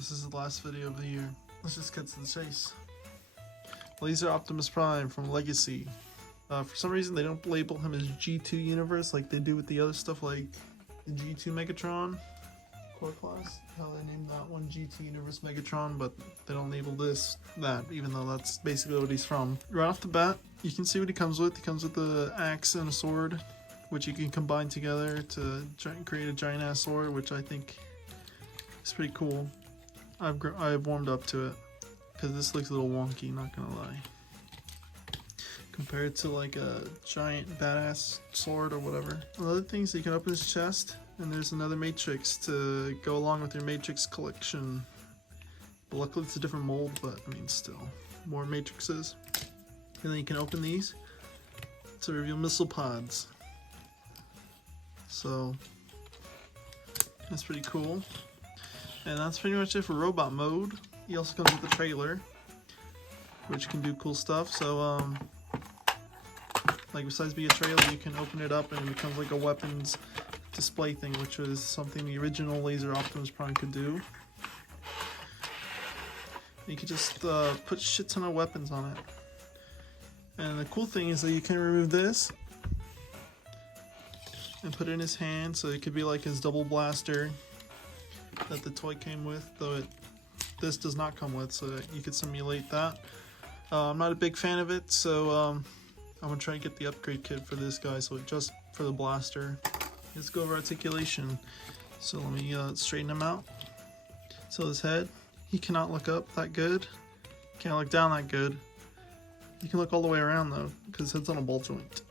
This is the last video of the year. Let's just get to the chase. Laser Optimus Prime from Legacy. For some reason they don't label him as G2 Universe like they do with the other stuff like the G2 Megatron Core Class. How they named that one G2 Universe Megatron, but they don't label this that, even though that's basically what he's from. Right off the bat, you can see what he comes with. He comes with the axe and a sword, which you can combine together to create a giant ass sword, which I think is pretty cool. I've warmed up to it because this looks a little wonky, not gonna lie, compared to like a giant badass sword or whatever. Another thing is you can open his chest, and there's another matrix to go along with your matrix collection. But luckily it's a different mold, but I mean still, more matrices. And then you can open these to reveal missile pods. So that's pretty cool. And that's pretty much it for robot mode. He also comes with a trailer, which can do cool stuff. So like besides being a trailer, you can open it up and it becomes like a weapons display thing, which was something the original Laser Optimus Prime could do. You could just put shit ton of weapons on it. And the cool thing is that you can remove this and put it in his hand, so it could be like his double blaster that the toy came with, though this does not come with, so that you could simulate that. I'm not a big fan of it, so I'm gonna try and get the upgrade kit for this guy, so just for the blaster. Let's go over articulation. So let me straighten him out. So his head, he cannot look up that good, can't look down that good. You can look all the way around though, because his head's on a ball joint.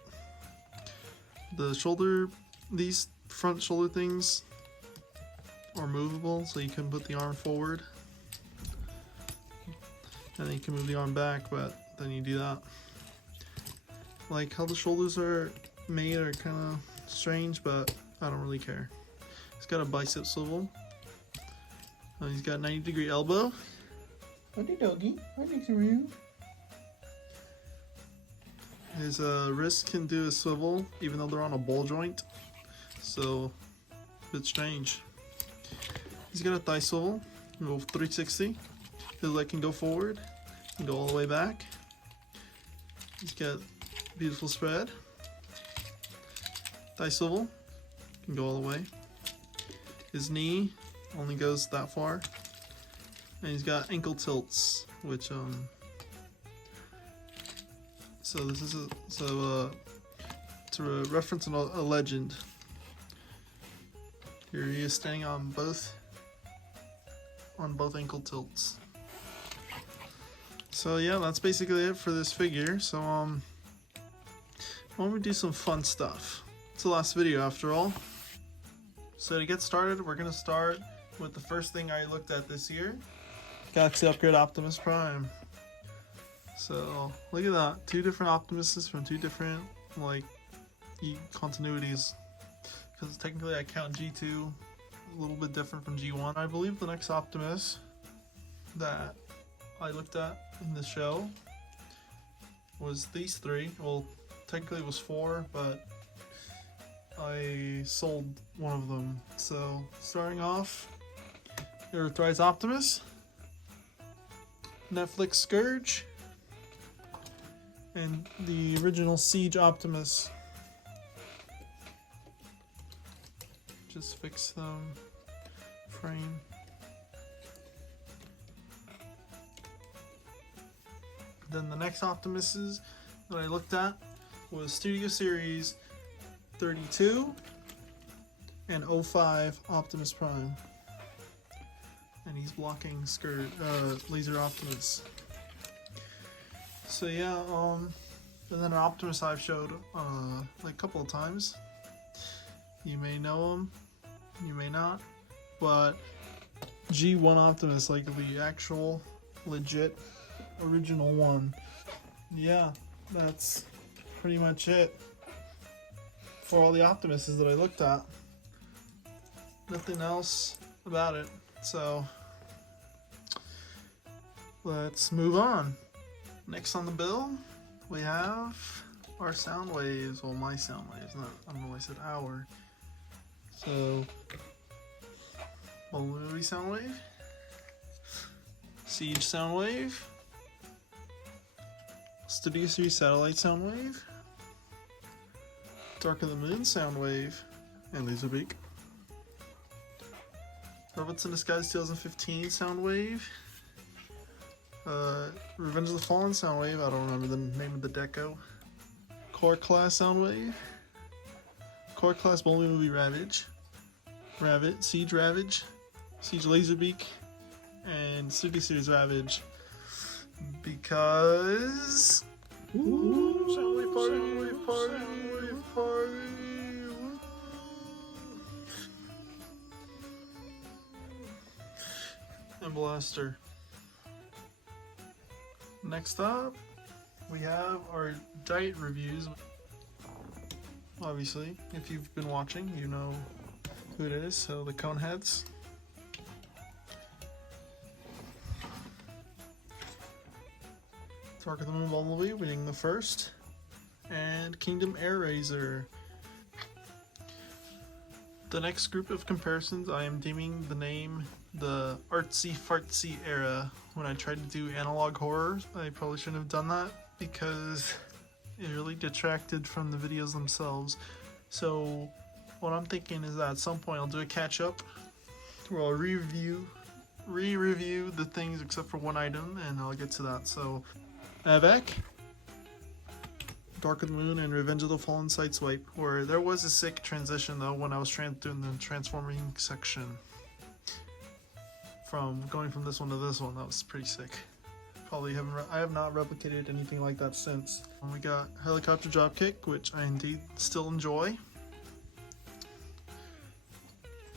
The shoulder, these front shoulder things are movable, so you can put the arm forward and then you can move the arm back, but then you do that. Like how the shoulders are made are kind of strange, but I don't really care. He's got a bicep swivel. He's got a 90-degree elbow. Howdy doggy, I need to move. His wrist can do a swivel, even though they're on a ball joint, so a bit strange. He's got a thigh swivel, can go 360. His leg can go forward, can go all the way back. He's got beautiful spread. Thigh swivel, can go all the way. His knee only goes that far. And he's got ankle tilts, which so this is to reference a legend. Here he is standing on both ankle tilts. So yeah, that's basically it for this figure. So why don't we do some fun stuff? It's the last video after all. So to get started, we're gonna start with the first thing I looked at this year, Galaxy Upgrade Optimus Prime. So look at that, two different Optimuses from two different like continuities. Because technically I count G2 a little bit different from G1. I believe the next Optimus that I looked at in the show was these three. Well, technically it was four, but I sold one of them. So starting off, Earthrise Optimus, Netflix Scourge, and the original Siege Optimus. Just fix them, frame. Then the next Optimuses that I looked at was Studio Series 32 and 05 Optimus Prime. And he's blocking Laser Optimus. So yeah, and then an Optimus I've showed like a couple of times. You may know him, you may not, but G1 Optimus, like the actual legit original one. Yeah, that's pretty much it for all the Optimuses that I looked at. Nothing else about it, so let's move on. Next on the bill, we have our sound waves. Well, my sound waves, not, I don't know why I said our. So, Balloonity sound wave. Siege Soundwave, Studio Series Satellite Soundwave, Dark of the Moon Soundwave, and Laserbeak. Robots in Disguise 2015 Soundwave. Revenge of the Fallen Soundwave, I don't remember the name of the deco. Core Class Soundwave. Core Class Bowling Movie Ravage. Siege Ravage. Siege Laserbeak. And Studio Series Ravage. Because... Ooh, Soundwave Party, Wave Party, Wave Party! And Blaster. Next up, we have our diet reviews. Obviously, if you've been watching, you know who it is. So the Coneheads. Dark of the Moon Bumblebee being the first. And Kingdom Air Razor. The next group of comparisons, I am deeming the name the artsy fartsy era. When I tried to do analog horror, I probably shouldn't have done that because it really detracted from the videos themselves. So what I'm thinking is that at some point I'll do a catch up where I'll re-review the things except for one item, and I'll get to that. So Avec, Dark of the Moon, and Revenge of the Fallen Sideswipe, where there was a sick transition though when I was doing the transforming section. From going from this one to this one, that was pretty sick. I have not replicated anything like that since. We got Helicopter Dropkick, which I indeed still enjoy.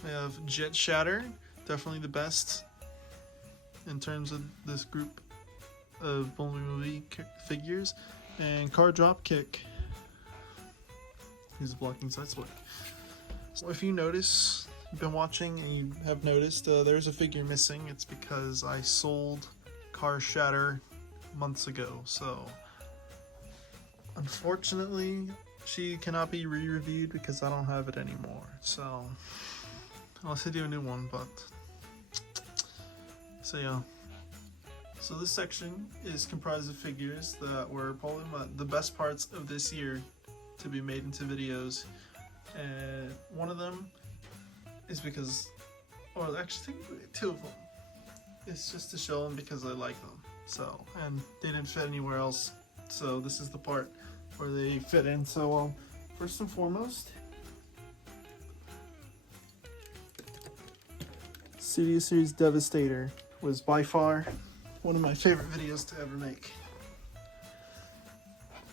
We have Jet Shatter, definitely the best in terms of this group of Bowling Movie figures. And Car Dropkick, he's blocking Sideswipe. So if you notice, you've been watching and you have noticed there's a figure missing, it's because I sold Car Shatter months ago. So unfortunately she cannot be re-reviewed because I don't have it anymore. So unless I do a new one, but so yeah. So this section is comprised of figures that were probably the best parts of this year to be made into videos. And one of them is because, or actually two of them, it's just to show them because I like them. So, and they didn't fit anywhere else, so this is the part where they fit in. So first and foremost, Studio Series Devastator was by far one of my favorite videos to ever make.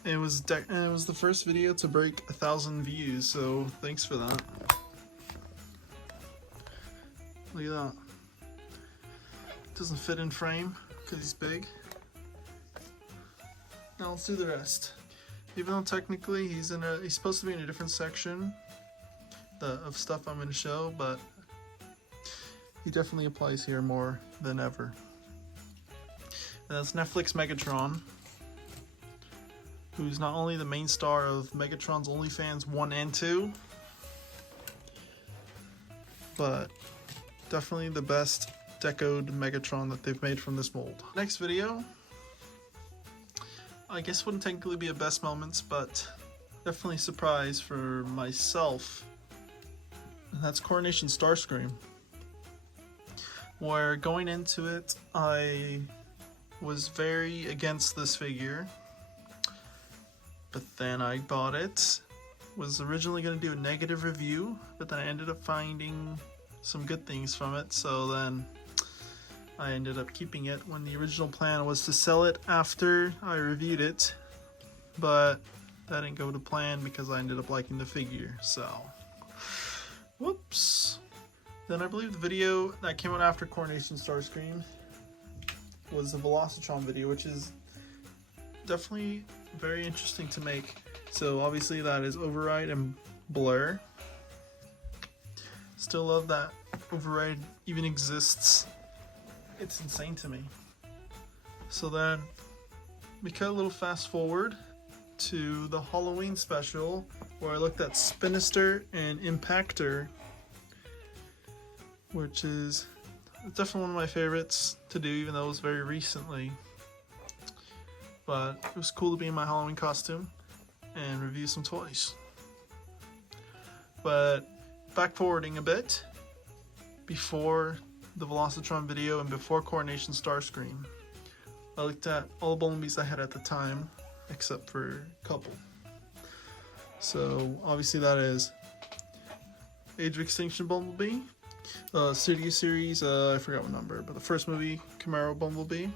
It was the first video to break 1,000 views, so thanks for that. Look at that. Doesn't fit in frame because he's big. Now let's do the rest. Even though technically he's supposed to be in a different section of stuff I'm going to show, but he definitely applies here more than ever. And that's Netflix Megatron, who's not only the main star of Megatron's OnlyFans 1 and 2, but definitely the best decoed Megatron that they've made from this mold. Next video, I guess wouldn't technically be a best moments, but definitely a surprise for myself. And that's Coronation Starscream, where going into it, I was very against this figure, but then I bought it. Was originally going to do a negative review, but then I ended up finding some good things from it, so then I ended up keeping it when the original plan was to sell it after I reviewed it, but that didn't go to plan because I ended up liking the figure, so whoops. Then I believe the video that came out after Coronation Starscream was the Velocitron video, which is definitely very interesting to make. So obviously that is Override and Blur. Still love that Override even exists. It's insane to me. So then we cut a little fast forward to the Halloween special where I looked at Spinister and Impactor, which is It's definitely one of my favorites to do, even though it was very recently. But it was cool to be in my Halloween costume and review some toys. But back forwarding a bit, before the Velocitron video and before Coronation Starscream, I looked at all the Bumblebees I had at the time, except for a couple. So obviously that is Age of Extinction Bumblebee, Studio Series, I forgot what number, but the first movie, Camaro Bumblebee,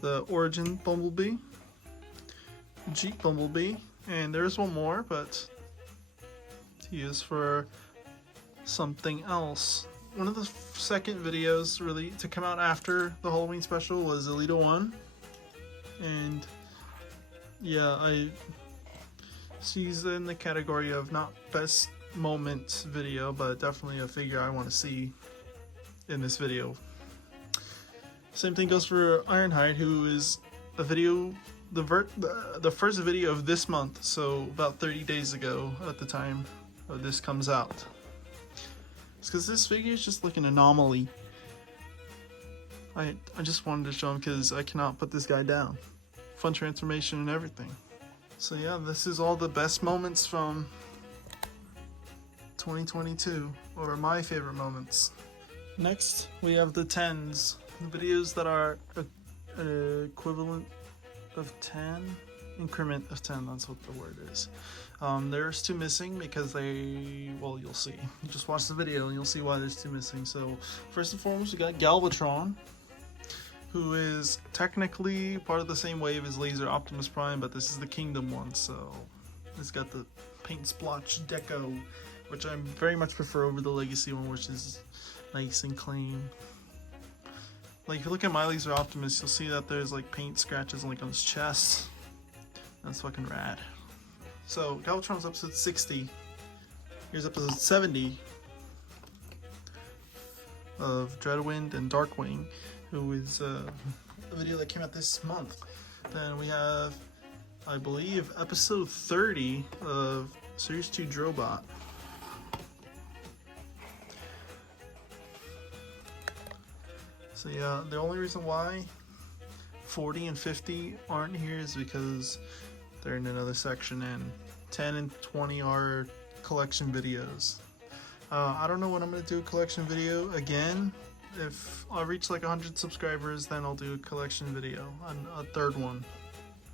the Origin Bumblebee, Jeep Bumblebee, and there's one more, but he is for something else. One of the second videos really to come out after the Halloween special was Alita 1, and yeah, she's in the category of not best moments video, but definitely a figure I want to see in this video. Same thing goes for Ironhide, who is a video, the first video of this month, so about 30 days ago at the time this comes out. It's because this figure is just like an anomaly. I just wanted to show him because I cannot put this guy down. Fun transformation and everything. So yeah, this is all the best moments from 2022, or my favorite moments. Next, we have the 10s, the videos that are equivalent of 10, increment of 10, that's what the word is. There's 2 missing because well, you'll see. Just watch the video and you'll see why there's 2 missing. So first and foremost, we got Galvatron, who is technically part of the same wave as Laser Optimus Prime, but this is the Kingdom one, so it's got the paint splotch deco, which I very much prefer over the Legacy one, which is nice and clean. Like if you look at my Laser Optimus, you'll see that there's like paint scratches like on his chest. That's fucking rad. So Galvatron's episode 60. Here's episode 70 of Dreadwind and Darkwing, who is a video that came out this month. Then we have, I believe, episode 30 of Series 2 Drobot. So yeah, the only reason why 40 and 50 aren't here is because they're in another section, and 10 and 20 are collection videos. I don't know when I'm going to do a collection video again. If I reach like 100 subscribers, then I'll do a collection video, a third one.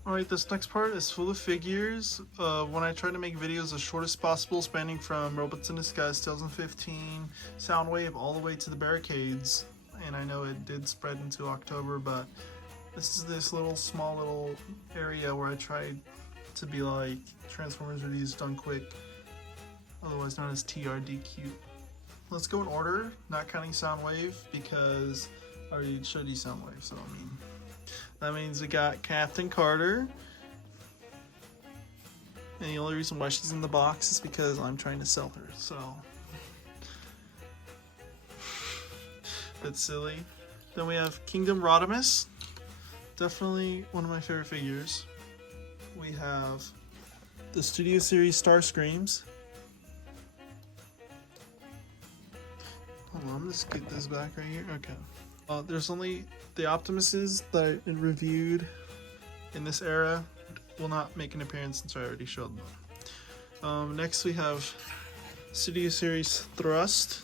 Alright, this next part is full of figures. When I try to make videos as short as possible, spanning from Robots in Disguise 2015, Soundwave, all the way to the Barricades. And I know it did spread into October, but this is this small little area where I tried to be like Transformers reviews done quick, otherwise known as TRDQ. Let's go in order, not counting Soundwave, because I already showed you Soundwave, so I mean, that means we got Captain Carter, and the only reason why she's in the box is because I'm trying to sell her, so that's silly. Then we have Kingdom Rodimus, definitely one of my favorite figures. We have the Studio Series Starscreams. Hold on, I'm gonna scoot this back right here. Okay. There's only the Optimuses that I reviewed in this era will not make an appearance since I already showed them. Next we have Studio Series Thrust.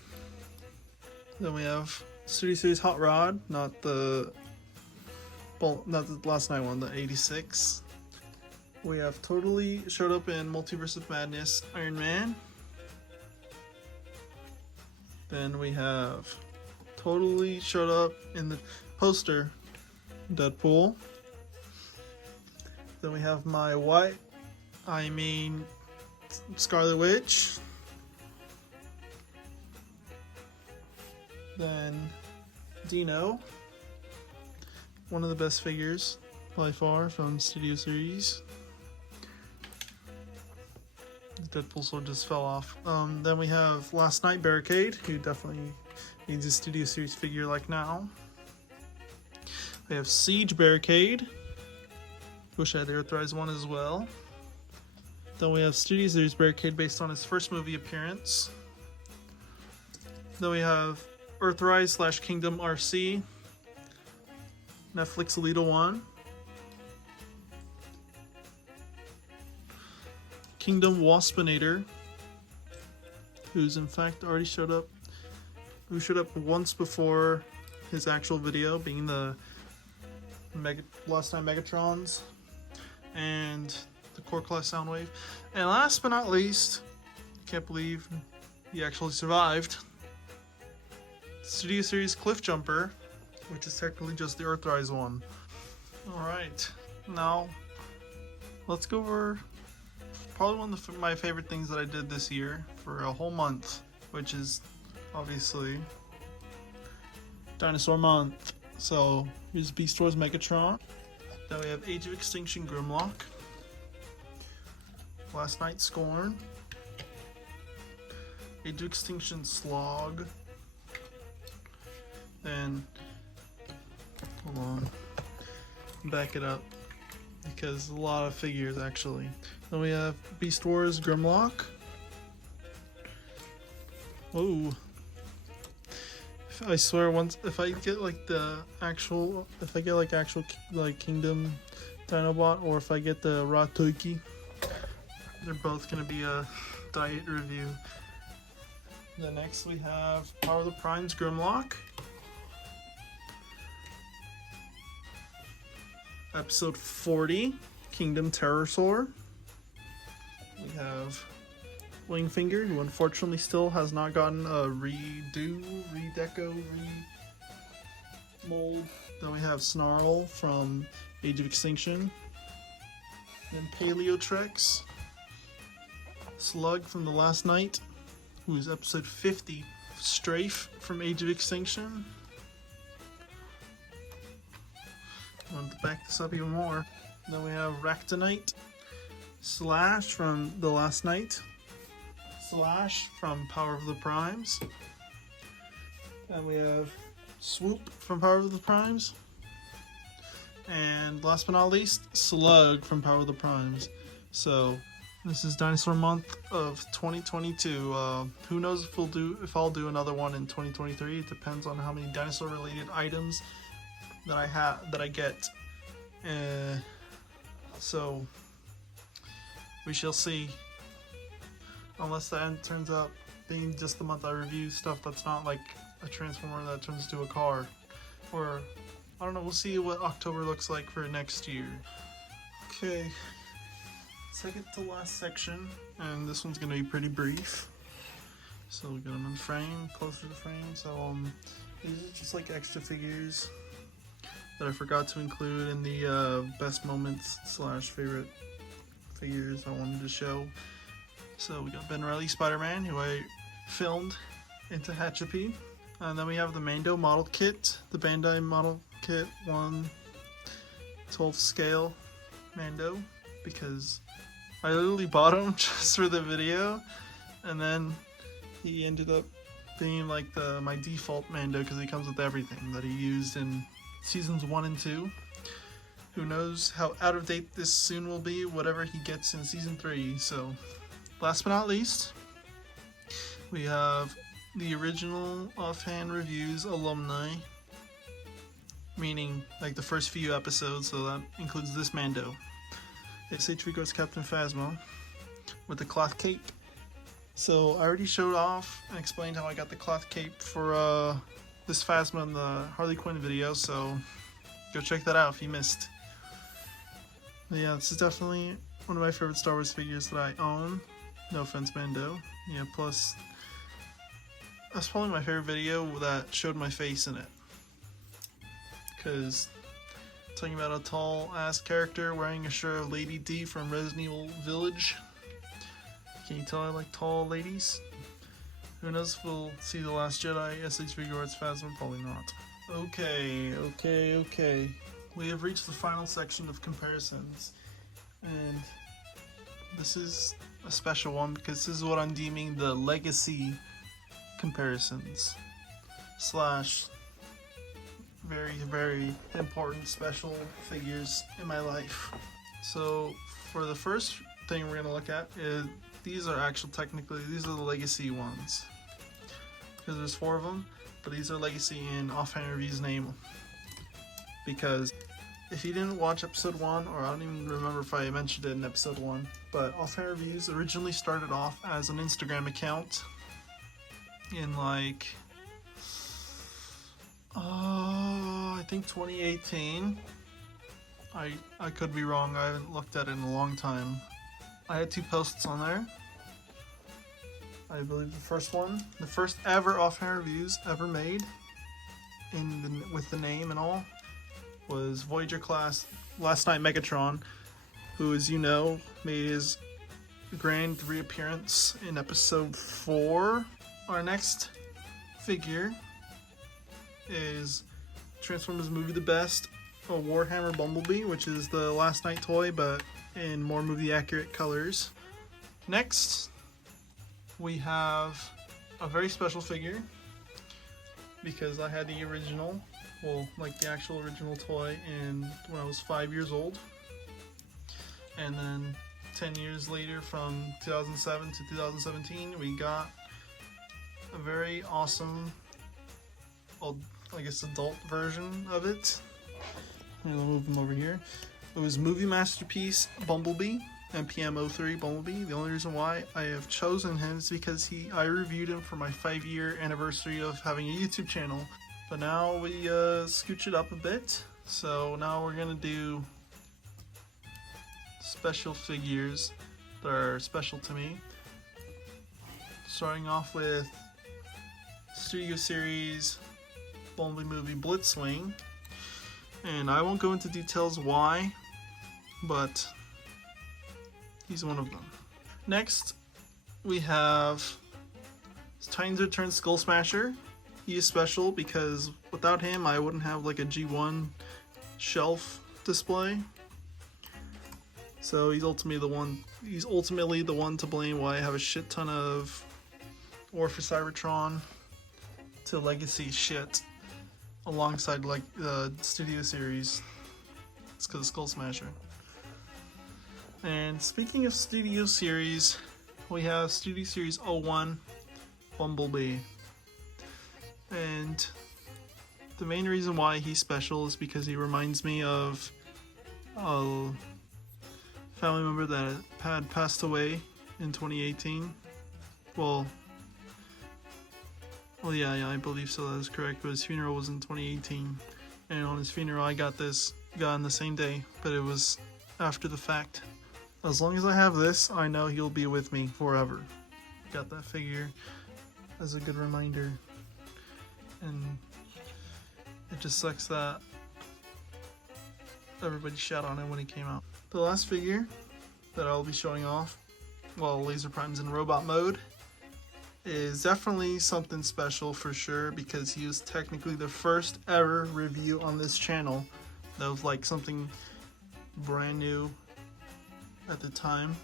Then we have Studio Series Hot Rod, not the last night one, the 86. We have totally showed up in Multiverse of Madness Iron Man. Then we have totally showed up in the poster Deadpool. Then we have my Scarlet Witch. Then Dino, one of the best figures by far from Studio Series. Deadpool sword just fell off. Then we have Last Night Barricade, who definitely needs a Studio Series figure like now. We have Siege Barricade. Wish I had the Earthrise one as well. Then we have Studio Series Barricade based on his first movie appearance. Then we have Earthrise / Kingdom RC, Netflix Elite 1, Kingdom Waspinator, who's in fact already showed up, who showed up once before his actual video, being the last time Megatrons and the Core Class Soundwave. And last but not least, I can't believe he actually survived, Studio Series Cliff Jumper, which is technically just the Earthrise one. Alright, now let's go over probably one of my favorite things that I did this year for a whole month, which is obviously Dinosaur Month. So here's Beast Wars Megatron. Then we have Age of Extinction Grimlock, Last Night Scorn, Age of Extinction Slog, then hold on, back it up because a lot of figures actually. Then we have Beast Wars Grimlock. Oh, I swear, once if I get like the actual, if I get like actual like Kingdom Dinobot, or if I get the Ratoiki, they're both gonna be a diet review. Then next we have Power of the Primes Grimlock, Episode 40, Kingdom Terrorsaur. We have Wingfinger, who unfortunately still has not gotten a redeco, mold. Then we have Snarl from Age of Extinction. Then Paleotrex, Slug from The Last Night, who is episode 50. Strafe from Age of Extinction. I want to back this up even more. Then we have Ractonite, Slash from The Last Night, Slash from Power of the Primes, and we have Swoop from Power of the Primes, and last but not least, Slug from Power of the Primes. So this is Dinosaur Month of 2022. Who knows if I'll do another one in 2023. It depends on how many dinosaur related items that I get. So we shall see. Unless that turns out being just the month I review stuff that's not like a Transformer that turns into a car. Or, I don't know, we'll see what October looks like for next year. Okay, second to last section, and this one's gonna be pretty brief. So we got them in frame, close to the frame. So these are just like extra figures that I forgot to include in the best moments / favorite figures I wanted to show. So we got Ben Reilly Spider-Man, who I filmed into Hatchapie. And then we have the Mando model kit, the Bandai model kit 1/12 scale Mando, because I literally bought him just for the video, and then he ended up being like my default Mando because he comes with everything that he used in seasons 1 and 2. Who knows how out of date this soon will be, whatever he gets in season 3. So last but not least, we have the original Offhand Reviews alumni, meaning like the first few episodes, so that includes this Mando. SH Rico's Captain Phasma with the cloth cape. So I already showed off and explained how I got the cloth cape for this Phasma in the Harley Quinn video, so go check that out if you missed. But yeah, this is definitely one of my favorite Star Wars figures that I own. No offense, Mando. Yeah, plus that's probably my favorite video that showed my face in it. Because talking about a tall ass character wearing a shirt of Lady D from Resident Evil Village. Can you tell I like tall ladies? Who knows if we'll see The Last Jedi, SH Figuarts Phasma? Probably not. Okay. We have reached the final section of comparisons. And this is a special one because this is what I'm deeming the legacy comparisons / very, very important special figures in my life. So for the first thing we're going to look at is these are the legacy ones, because there's 4 of them. but these are Legacy in Offhand Reviews name, because if you didn't watch episode 1, or I don't even remember if I mentioned it in episode 1, but Offhand Reviews originally started off as an Instagram account in like, I think 2018. I could be wrong, I haven't looked at it in a long time. I had 2 posts on there. I believe the first one, the first ever Offhand Reviews ever made, with the name and all, was Voyager class Last Night Megatron, who, as you know, made his grand reappearance in episode 4. Our next figure is Transformers movie The Best, a Warhammer Bumblebee, which is the Last Night toy, but in more movie accurate colors. Next, we have a very special figure, because I had the original, well, like the actual original toy when I was 5 years old. And then 10 years later, from 2007 to 2017, we got a very awesome, well, I guess adult version of it. I'm gonna move him over here. It was Movie Masterpiece Bumblebee, MPM03 Bumblebee. The only reason why I have chosen him is because I reviewed him for my 5-year anniversary of having a YouTube channel. But now we scooch it up a bit. So now we're gonna do special figures that are special to me. Starting off with Studio Series Bumblebee movie Blitzwing. And I won't go into details why, but he's one of them. Next, we have Titans Return Skull Smasher. He is special because without him, I wouldn't have like a G1 shelf display. So he's ultimately the one to blame why I have a shit ton of War for Cybertron to Legacy shit alongside like the Studio Series. It's because of Skull Smasher. And speaking of Studio Series, we have Studio Series 01 Bumblebee. And the main reason why he's special is because he reminds me of a family member that had passed away in 2018. Well, yeah, I believe so, that is correct, but his funeral was in 2018. And on his funeral I got on the same day, but it was after the fact. As long as I have this, I know he'll be with me forever. Got that figure as a good reminder. And it just sucks that everybody shat on it when he came out. The last figure that I'll be showing off while Laser Prime's in robot mode is definitely something special for sure, because he was technically the first ever review on this channel that was like something brand new at the time,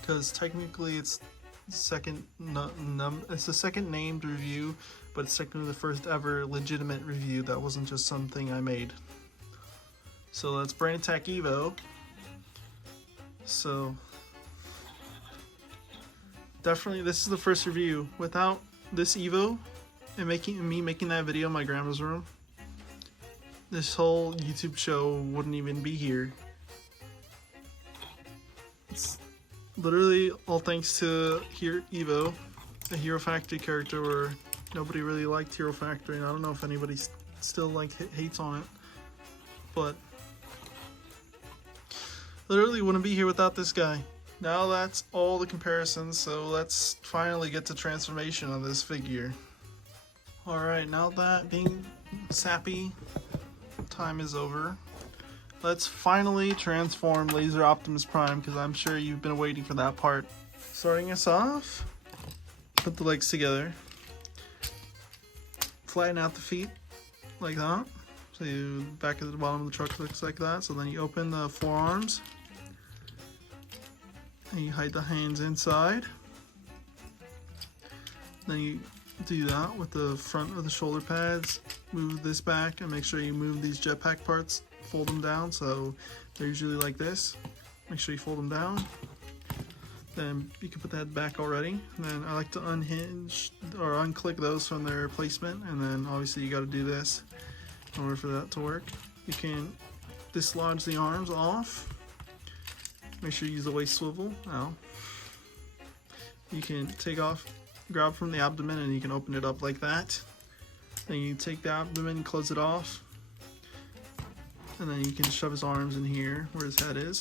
because technically it's the second named review, but it's technically the first ever legitimate review that wasn't just something I made. So that's Brain Attack Evo. So definitely this is the first review. Without this Evo and me making that video in my grandma's room, this whole YouTube show wouldn't even be here. It's literally all thanks to Evo, a Hero Factory character where nobody really liked Hero Factory, and I don't know if anybody still like hates on it, but literally wouldn't be here without this guy. Now that's all the comparisons, so let's finally get to transformation on this figure. Alright, now that being sappy time is over, let's finally transform Laser Optimus Prime, because I'm sure you've been waiting for that part. Starting us off, put the legs together, flatten out the feet like that, so you back at the bottom of the truck looks like that. So then you open the forearms and you hide the hands inside. Then you do that with the front of the shoulder pads. Move this back and make sure you move these jetpack parts, fold them down so they're usually like this. Make sure you fold them down. then you can put the head back already. And then I like to unhinge or unclick those from their placement, and then obviously you got to do this in order for that to work. You can dislodge the arms off. Make sure you use the waist swivel. Ow. You can take off, grab from the abdomen, and you can open it up like that. Then you take the abdomen, close it off, and then you can shove his arms in here where his head is.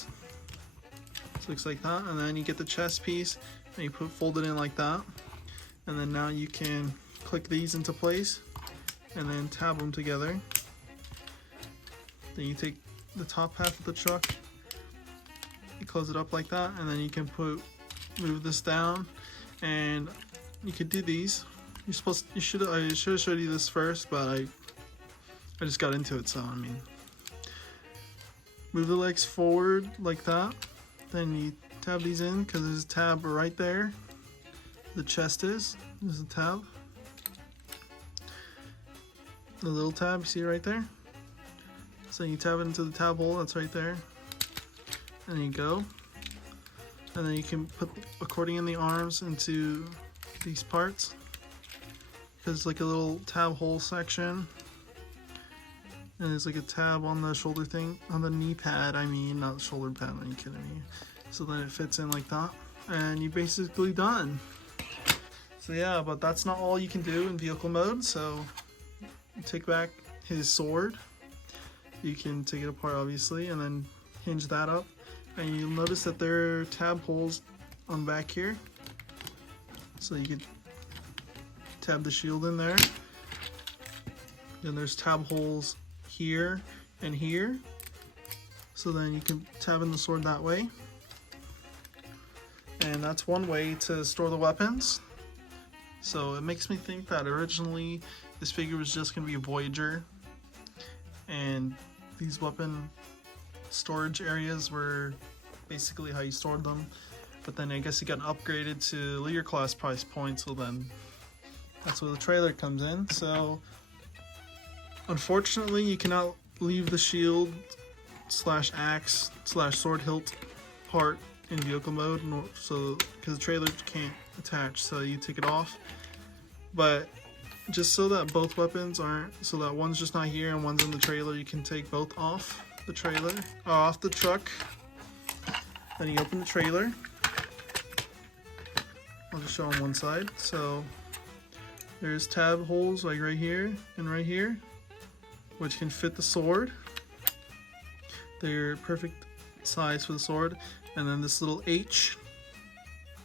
So it looks like that. And then you get the chest piece and you fold it in like that. And then now you can click these into place and then tab them together. Then you take the top half of the truck, you close it up like that, and then you can move this down, and you could do these. I should have showed you this first, but I just got into it, so I mean, move the legs forward like that. Then you tab these in because there's a tab right there. The chest there's a tab. The little tab, you see it right there? So you tab it into the tab hole that's right there. And you go. And then you can put accordion the arms into these parts. Because it's like a little tab hole section. And there's like a tab on the shoulder thing, on the knee pad, I mean, not the shoulder pad, are you kidding me? So then it fits in like that. And you're basically done. So yeah, but that's not all you can do in vehicle mode. So you take back his sword. You can take it apart obviously and then hinge that up. And you'll notice that there are tab holes on back here. So you can tab the shield in there. Then there's tab holes here and here. So then you can tab in the sword that way. And that's one way to store the weapons. So it makes me think that originally this figure was just going to be a Voyager. And these weapon storage areas were basically how you stored them. But then I guess it got upgraded to Leader class price point, so then that's where the trailer comes in. So unfortunately you cannot leave the shield slash axe slash sword hilt part in vehicle mode, so because the trailer can't attach, so you take it off. But just so that both weapons aren't, so that one's just not here and one's in the trailer, you can take both off the trailer, off the truck. Then you open the trailer. I'll just show on one side. So there's tab holes like right here and right here, which can fit the sword. They're perfect size for the sword. And then this little H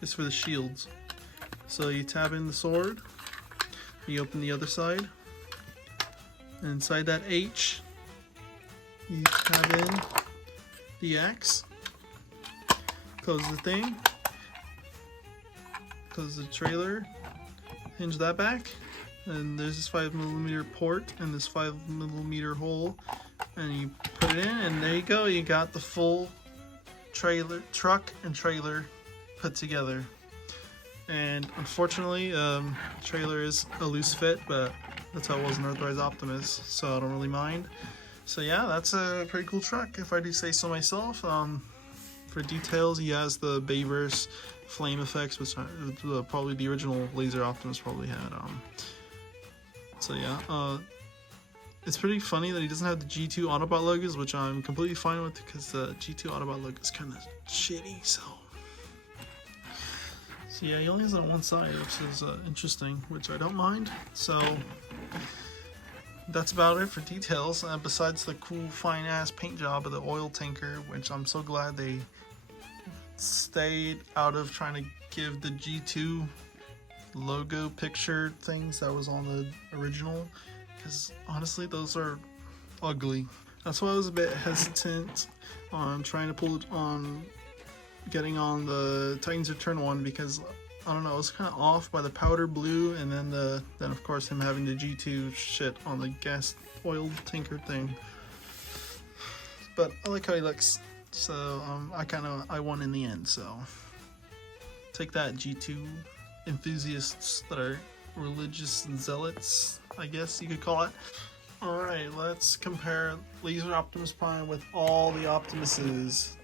is for the shields. So you tab in the sword, you open the other side, and inside that H, you tab in the X, close the thing, close the trailer, hinge that back, and there's this 5mm port and this 5mm hole, and you put it in, and there you go, you got the full truck and trailer put together. And unfortunately, trailer is a loose fit, but that's how it was in Earthrise Optimus, so I don't really mind. So yeah, that's a pretty cool truck, if I do say so myself. For details, he has the Bayverse flame effects, which are probably the original Laser Optimus probably had. So yeah, it's pretty funny that he doesn't have the G2 Autobot logos, which I'm completely fine with because the G2 Autobot logo is kind of shitty. So yeah, he only has it on one side, which is interesting, which I don't mind. So that's about it for details. Besides the cool, fine-ass paint job of the oil tanker, which I'm so glad they stayed out of trying to give the G2 logo picture things that was on the original. Because honestly, those are ugly. That's why I was a bit hesitant on trying to pull it on, getting on the Titans Return one, because I don't know, it was kind of off by the powder blue, and then of course him having the G2 shit on the gas oil tanker thing. But I like how he looks, so I won in the end. So take that, G2 enthusiasts that are religious zealots, I guess you could call it. Alright, let's compare Laser Optimus Prime with all the Optimuses.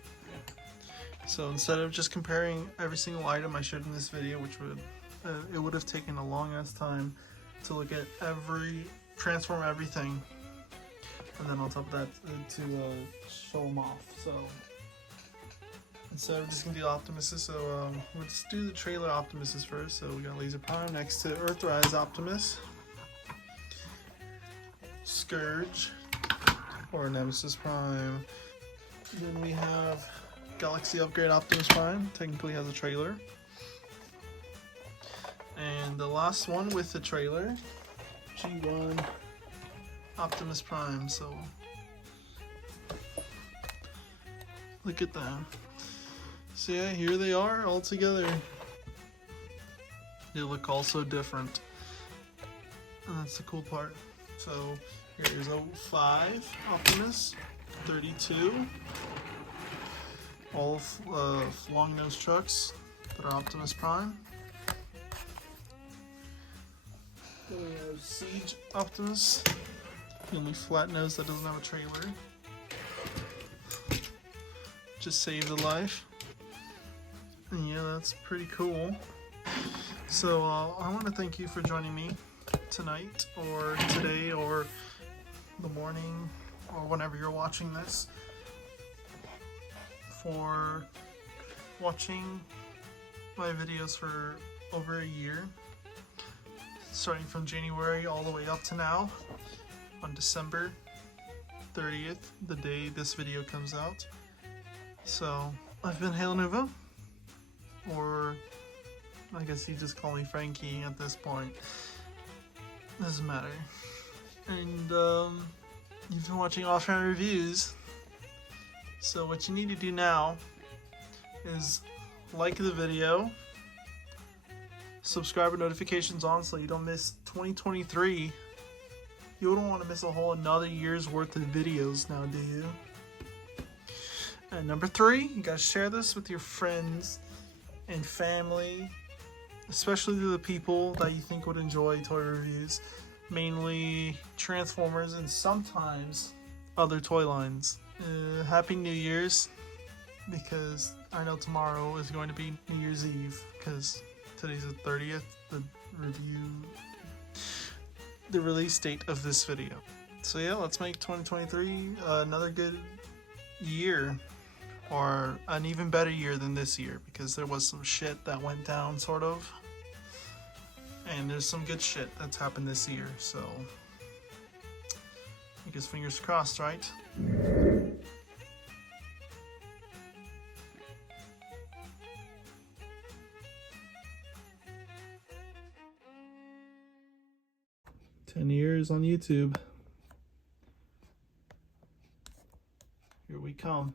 So instead of just comparing every single item I showed in this video, which would have taken a long ass time to look at transform everything, and then on top of that to show them off. So instead of just gonna do Optimuses, so we'll just do the trailer Optimuses first. So we got Laser Prime next to Earthrise Optimus, Scourge or Nemesis Prime. Then we have Galaxy Upgrade Optimus Prime, technically has a trailer. And the last one with the trailer, G1 Optimus Prime. So look at that. So yeah, here they are all together. They look all so different, and that's the cool part. So here's 05 Optimus, 32, all long nose trucks that are Optimus Prime. Then we have Siege Optimus, the only flat nose that doesn't have a trailer. Just saved a life. And yeah, that's pretty cool. So I want to thank you for joining me tonight or today or the morning or whenever you're watching this, for watching my videos for over a year, starting from January all the way up to now on December 30th, the day this video comes out. So I've been Halo Nuvo, or I guess you just call me Frankie at this point. Doesn't matter. And you've been watching Offhand Reviews. So what you need to do now is like the video, subscribe with notifications on so you don't miss 2023. You don't want to miss a whole another year's worth of videos now, do you? And number 3, you gotta share this with your friends and family, especially the people that you think would enjoy toy reviews, mainly Transformers and sometimes other toy lines. Happy New Year's, because I know tomorrow is going to be New Year's Eve, because today's the 30th, the release date of this video. So yeah, let's make 2023 another good year, or an even better year than this year, because there was some shit that went down, sort of, and there's some good shit that's happened this year, so I guess fingers crossed, right? "10 years on YouTube. Here we come."